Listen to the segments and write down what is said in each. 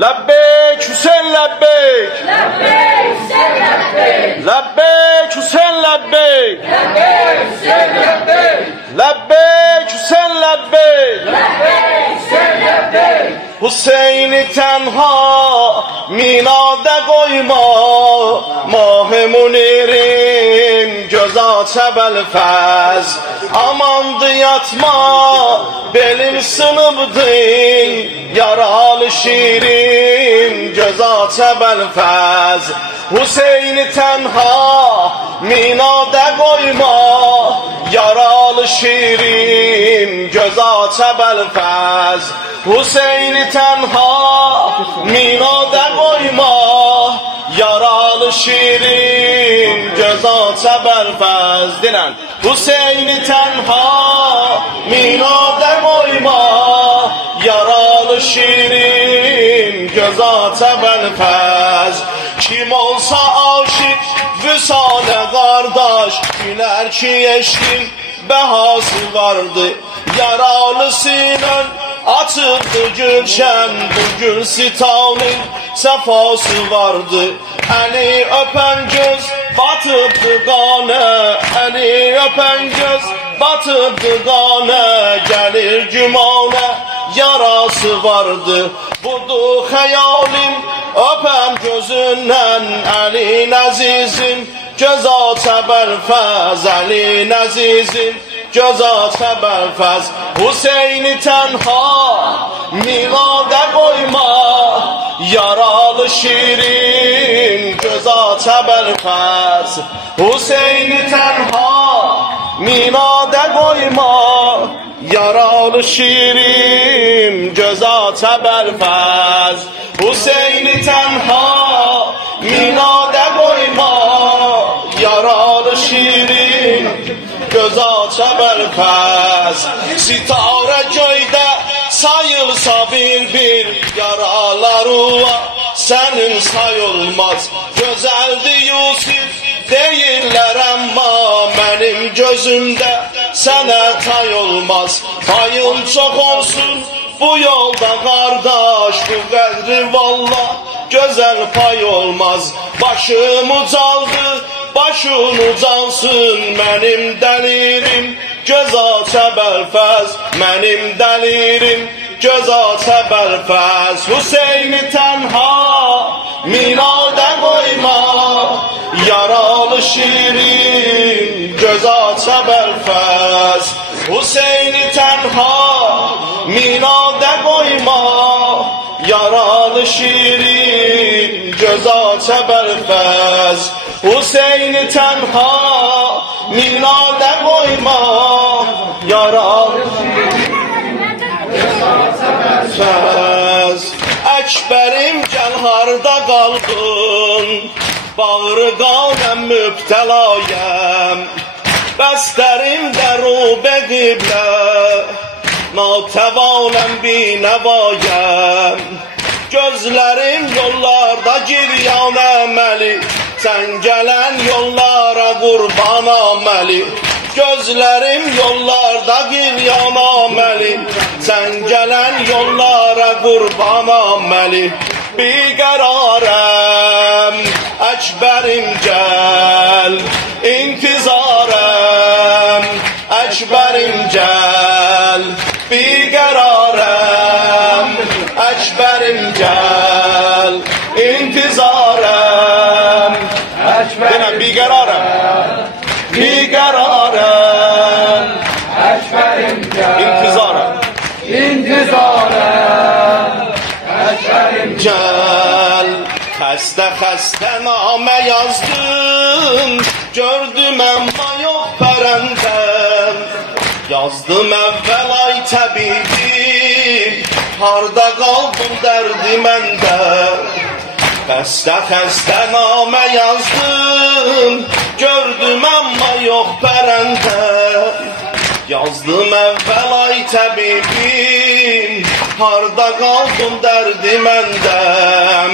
Lebbeyk Hüseyin lebbeyk. Lebbeyk Hüseyin lebbeyk. Lebbeyk Hüseyin lebbeyk. Lebbeyk Hüseyin lebbeyk. Lebbeyk Hüseyin lebbeyk. Lebbeyk Hüseyin lebbeyk. Hüseyin'i tenha minada koyma, Mah-ı Munirim göz aça belfez. Amandı yatma, belim sınıbdı, yaralı şirin göz aça belfez. Hüseyin'i tenha minada koyma, yaralı şirin göz aça belfez. Hüseyin'i tenha minada koyma, yaralı şirin göz aça belfez. Dinen Hüseyin'i tenha minada koyma, yaralı şirin göz aça belfez. Kim olsa aşık vüsale kardeş, güler ki eşkin behası vardı. Yaralı sinen açıldı gülşen, bu gül sitanın sefası vardı. Eli öpen göz batıbdı gane, eli öpen göz batıbdı gane. Gelir cümane yarası vardı. Budu hayalim öpen gözünden, elin azizim göz aça belfez, elin azizim göz aça belfez. Hüseyin'i tenha milada koyma, yaralı şirin göz aça belfez. Hüseyin'i tenha milada koyma, yaralı şirin göz aça belfez. Hüseyin'i tenha milada koyma, yaralı şirin göz aça belfez. Sitare göyde sayılsa bir yaraları var, senin sayılmaz. Güzeldi Yusuf değiller ama benim gözümde sana tay olmaz. Payın çok olsun bu yolda kardeş, bu kadri valla güzel pay olmaz. Başım ucaldı, başın ucalsın, benim delirim göz aça belfez, benim delirim göz aça belfez. Hüseyin'i tenha minada koyma, yaralı şirin göz aça belfez. Hüseyin'i tenha minada koyma, yaralı şirin göz aça belfez. Hüseyin'i tenha minada koyma, yaralı şirin göz aça belfez. Ekberim gel harda kaldın, bağrı qaləm mübtəlayəm. Bəstərimdə rubə qiblə, natəvanəm binəvayəm. Gözlərim yollarda giryan əməli, sən gələn yollara qurban əməli. Gözlərim yollarda giryan əməli, sən gələn yollara qurban əməli. Biqərarəm, Ekberim gel, intizarəm, Ekberim gel. Biqərarəm, Ekberim gel, intizarəm. Denən biqərarəm, biqərarəm, Ekberim gel. intizarəm, İntizarım. Ekberim gel. Xəstə namə yazdım, gördüm amma yox pərəndəm. Yazdım əvvəl ay təbibim, harda qaldım dərdi məndə. Xəstə namə yazdım, gördüm amma yox pərəndəm. Yazdım əvvəl ay təbibim, harda qaldım dərdi məndəm.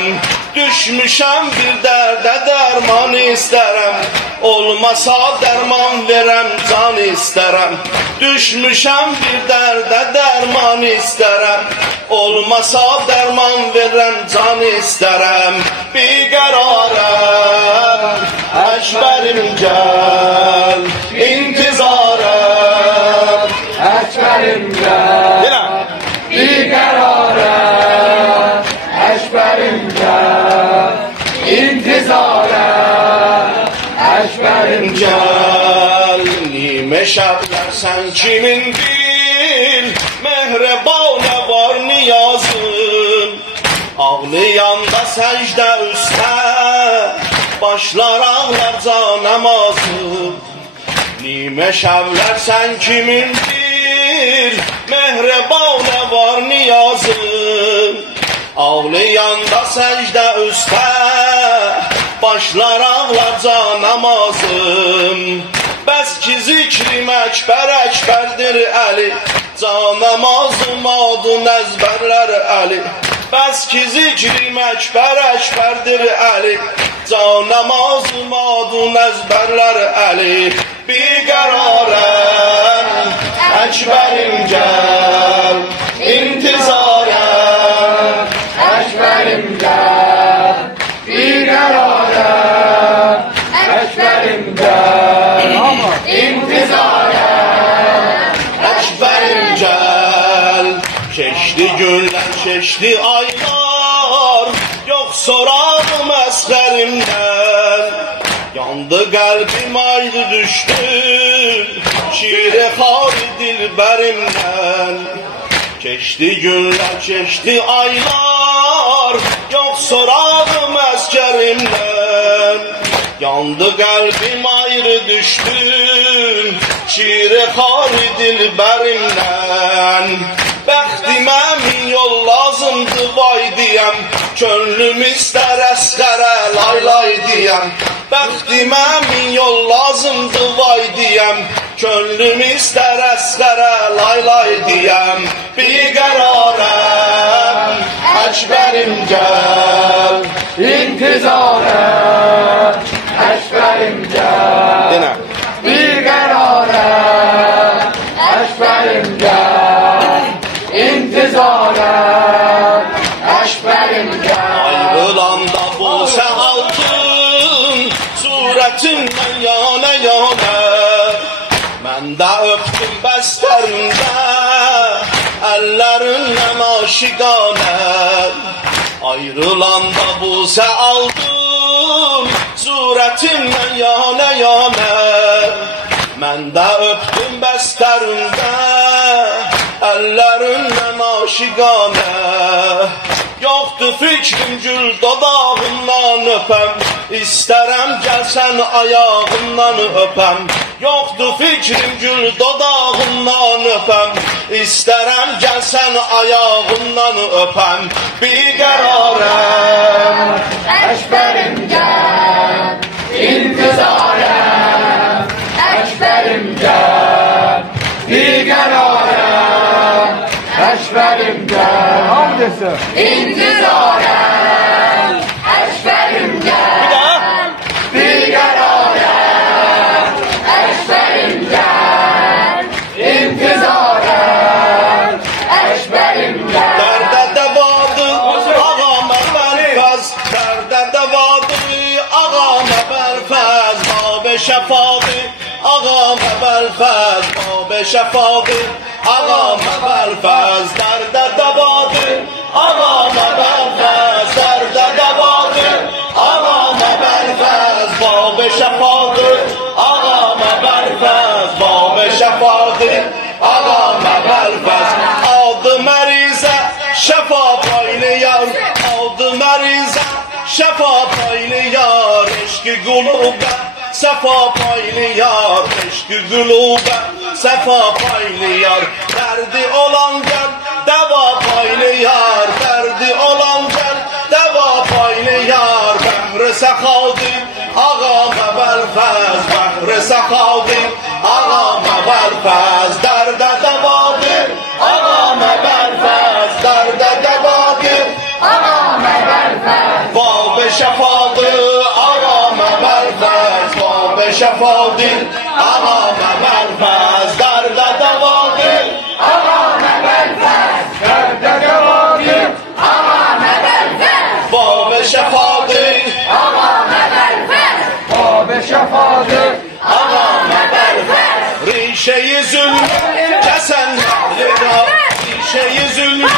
Düşmüşəm bir dərdə dərman istərəm, olmasa dərman verəm can istərəm. Düşmüşəm bir dərdə dərman istərəm, olmasa dərman verəm can istərəm. Biqərarəm, Əkbərim gəl, intizarəm. Əkbərim gəl, Yenə. biqərarəm. Əkbərim gəl, intizarəm. Əkbərim Gəl, nimə şəblər sən kimin bil, Mehrebanə var niyazın. Ağlayanda səcdə üstə, başlar ağlarca namazın. Nimə şəblər sən kimin bil, Mehrebanə var niyazın. Ağlayanda səcdə üstə, başlar ağlarca namazım. Bəs ki zikrim Əkbər Əkbərdir Əli, can namazım adın əzbərlər Əli. Bəs ki zikrim Əkbər Əkbərdir Əli, can namazım adın əzbərlər Əli. Biqərarəm, Əkbərim gəl, intizarəm. Əkbərim gəl, biqərarəm. Əkbərim gəl, intizarəm. Əkbərim gəl, keçdi günlər, keçdi aylar, yox sorağım əsqərimdən. Yandı qəlbim aydı düşdü, şir-i xari dilbərimdən. Keçdi günlər, keçdi aylar, yox sorağım əsqərimdən. Yandı qəlbim ayrı düşdü, şir-i xari dilbərimdən. Bəxtimə min yol lazımdı vay deyəm, könlüm istər əsqərə lay lay deyəm. Bəxtimə min yol lazımdı vay deyəm, könlüm istər əsqərə lay lay deyəm. Biqərarəm, Əkbərim gəl, İntizarəm. Əkbərim gəl, Yenə. biqərarəm. Əkbərim gəl, intizarəm. Əkbərim gəl. Ayrılanda bu altın, surətindən yana yana. Mən də öptüm bəstərində, əllərindən aşiqanə. Ayrılanda bu aldın, surətindən yana yana. Mən də öptüm bəstərində, əllərindən aşiqanə. Yoxdur fikrim gül dodağından öpəm, İstərəm gəlsən ayağından öpəm. Yoxdur fikrim gül dodağından öpəm, İstərəm gəlsən ayağından öpəm. Biqərarəm, Əkbərim gəl, intizarəm. Əkbərim gəl, biqərarəm. Əkbərim gəl, intizarəm. Əkbərim gəl, biqərarəm. Əkbərim gəl, intizarəm. Əkbərim gəl. dərdə dəvadır ağam əbəlfəz, dərdə dəvadır ağam əbəlfəz. Bab-ı şəfadır ağam əbəlfəz, bab-ı şəfadır ağam əbəlfəz. Dərdə dəvadır ağam əbəlfəz, dərdə dəvadır ağam əbəlfəz. Bab-ı şəfadır ağam əbəlfəz, bab-ı şəfadır ağam əbəlfəz. Aldı mərizə şəfa paylıyar, aldı mərizə şəfa paylıyar. Eşqi qulubə səfa paylıyar, eşqi qulubə səfa paylıyar. Dərdi olan gəl dəva paylıyar, dərdi olan gəl dəva paylıyar. Bəhr-i səxavdir ağam əbəlfəz, bəhr-i səxavdir ağam əbəlfəz. Dərdə dəvadır ağam əbəlfəz, dərdə dəvadır Ağam əbəlfəz. şəfadır, ağam əvvəlfəz, dərdə dəvadır. Ağam əvvəlfəz, dərdə dəvadır. Ağam əvvəlfəz, Babı şəfadır, ağam əvvəlfəz, babı şəfadır. Ağam əvvəlfəz, rişeyi zülmü kəsən məhliqa, rişeyi zülmü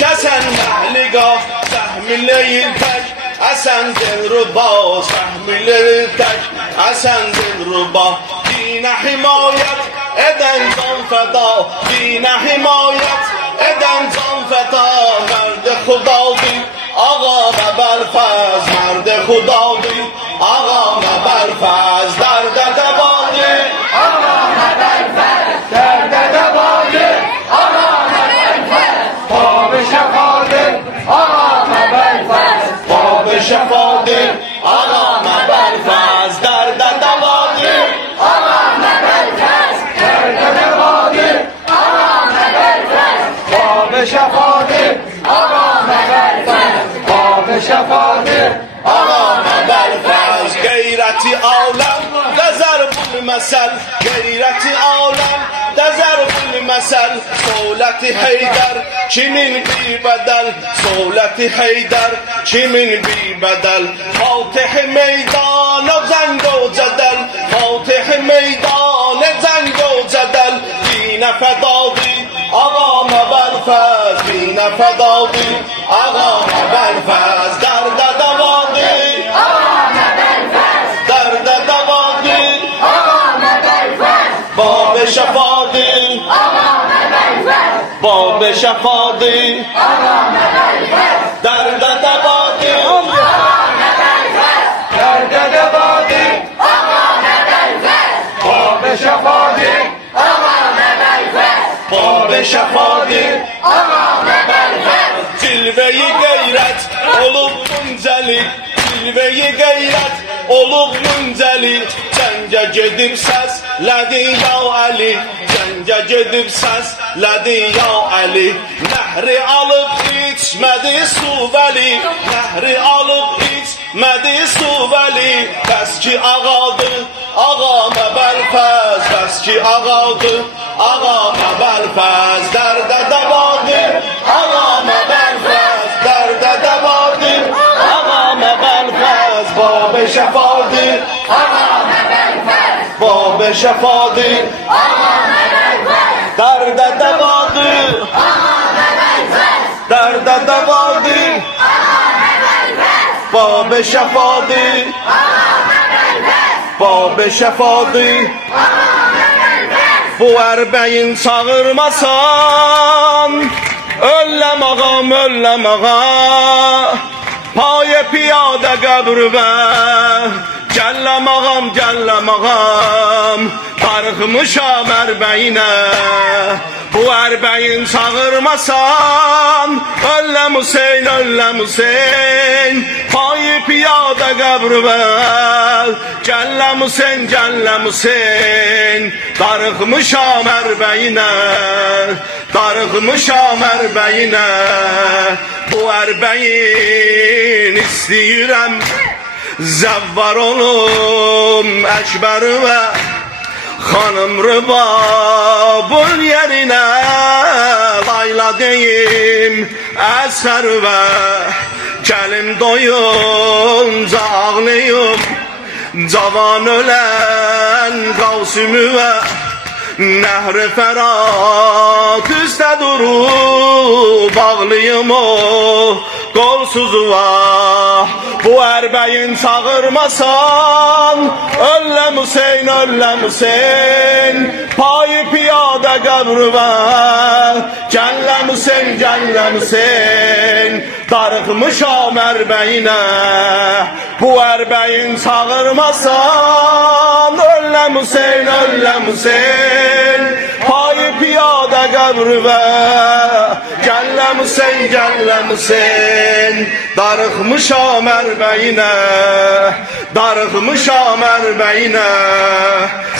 kəsən məhliqa, səhmiləyir tək, əsəndir ruba, səhmiləyir tək, əsəndir ruba. Dinə himayət edən can fəda, dinə himayət edən can fəda, mərd-i xudadır, ağam əvvəlfəz, mərd-i xudadır, ağam əvvəlfəz, dərdə dəvadır. ağam əvvəlfəz, dərdə dəvadır. Ağam əvvəlfəz, babı şəfadır. Ağam əvvəlfəz, Babı şəfadır, ağam əvvəlfəz, dərdə dəvadır. ağam əvvəlfəz, dərdə dəvadır. Ağam əvvəlfəz, babı şəfadır. Ağam əvvəlfəz, babı şəfadır. Ağam əvvəlfəz, qeyrəti aləm, dəzər bilməsəl, qeyrəti aləm, dəzər bilməsəl, Soləti Heydər, kimin bir bədəl, Soləti Heydər, kimin bir bədəl, Fatih-i meydanə zəng o cədəl, Fatih-i meydanə zəng o cədəl, dinə fədadır, ağam əvvəlfəz, dinə fədadır, ağam əvvəlfəz, dərdə dəvadır. Ağam əvvəlfəz, Dərdə dəvadır, ağam əvvəlfəz, babı şəfadır, ağam əvvəlfəz, babı şəfadır, ağam əvvəlfəz, dərdə dəvadır, ağam əvvəlfəz, dərdə dəvadır. Ağam əvvəlfəz, babı şəfadır. Ağam əvvəlfəz, babı şəfadır. ağam əvvəlfəz, Cilveyi qeyrət olub müncəli, cilveyi qeyrət olub müncəli, cəngə gedib səslədin ya Əli, cəngə gedib səslədin ya Əli, nəhri alıb içmədi su vəli, nəhri alıb içmədi su vəli, bəs ki ağadır, ağam əvvəlfəz, bəs ki ağadır, ağam əvvəlfəz, dərdə dəvadır, ağam əvvəlfəz, dərdə dəvadır, ağam əvvəlfəz, babı şəfadır, ağam əvvəlfəz, babı şəfadır, ağam əvvəlfəz, dərdə dəvadır, ağam əvvəlfəz, dərdə dəvadır, ağam əvvəlfəz, babı şəfadır, ağam əvvəlfəz, babı şəfadır. ağam əvvəlfəz, Bu ərbəyin çağırmasan, ölləm ağam, ölləm ağa, payə piyadə qəbrübə, gəlləm ağam, gəlləm ağam, darıxmışam ərbəyinə. Bu ərbəyin çağırmasan, ölləm Hüseyn, ölləm Hüseyn, payə piyadə qəbrübə, gəlləm Hüseyn, gəlləm Hüseyn, darıxmışam ərbəyinə, darıxmışam ərbəyinə. Bu ərbəyin istəyirəm, zəvvar olum Əkbərə, xanım Rübabın yerinə, layla deyim əsərvə, gəlim doyunca ağlayım, cavan ölən Qavsümüvə, Nəhr-i Fərat üstə durub ağlayım o qolsuzuva. Bu ərbəyin çağırmasan, ölləm Hüseyn, ölləm Hüseyn, payı piyadə qəbrüvə, gəlləm Hüseyn, gəlləm Hüseyn, darıxmışam ərbəyinə. Bu ərbəyin çağırmasan, ölləm Hüseyn, ölləm Hüseyn, payı piyadə qəbrüvə, gəlləm Hüseyn, gəlləm Hüseyn, darıxmışam ərbəyinə, darıxmışam ərbəyinə.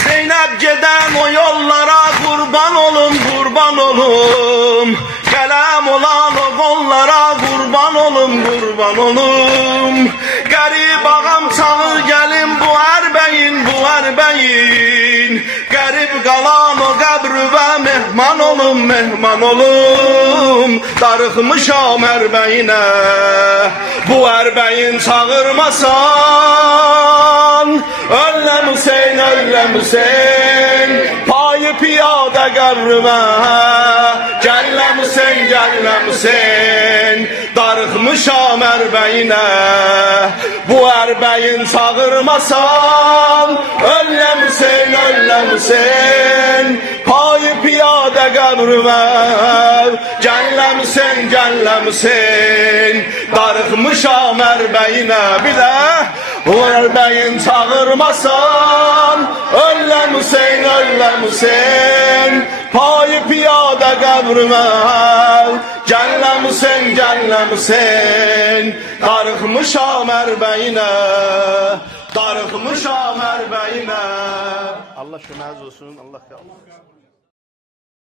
Zeynəb gedən o yollara qurban olum, qurban olum, qələm olan o qollara qurban olum, qurban olum. Qərib ağam çağır gəlin bu ərbəyin, bu ərbəyin, qərib qalan o qəbrüvə mehman olum, darıxmışam ərbəyinə, bu ərbəyin çağırmasan, ölləm Hüseyn, payı piyada qəbrümə, gəlləm Hüseyn, darıxmışam ərbəyinə, bu ərbəyin çağırmasan, ölləm Hüseyn, payı piyada qəbrümə, gəlləm Hüseyn, darıxmışam ərbəyinə, bir də bu ərbəyin çağırmasan, ölləm Hüseyn, payı piyada qəbrümə, gəlləm Hüseyn, darıxmışam ərbəyinə, Allah şömərz olsun, Allah xeyir olsun.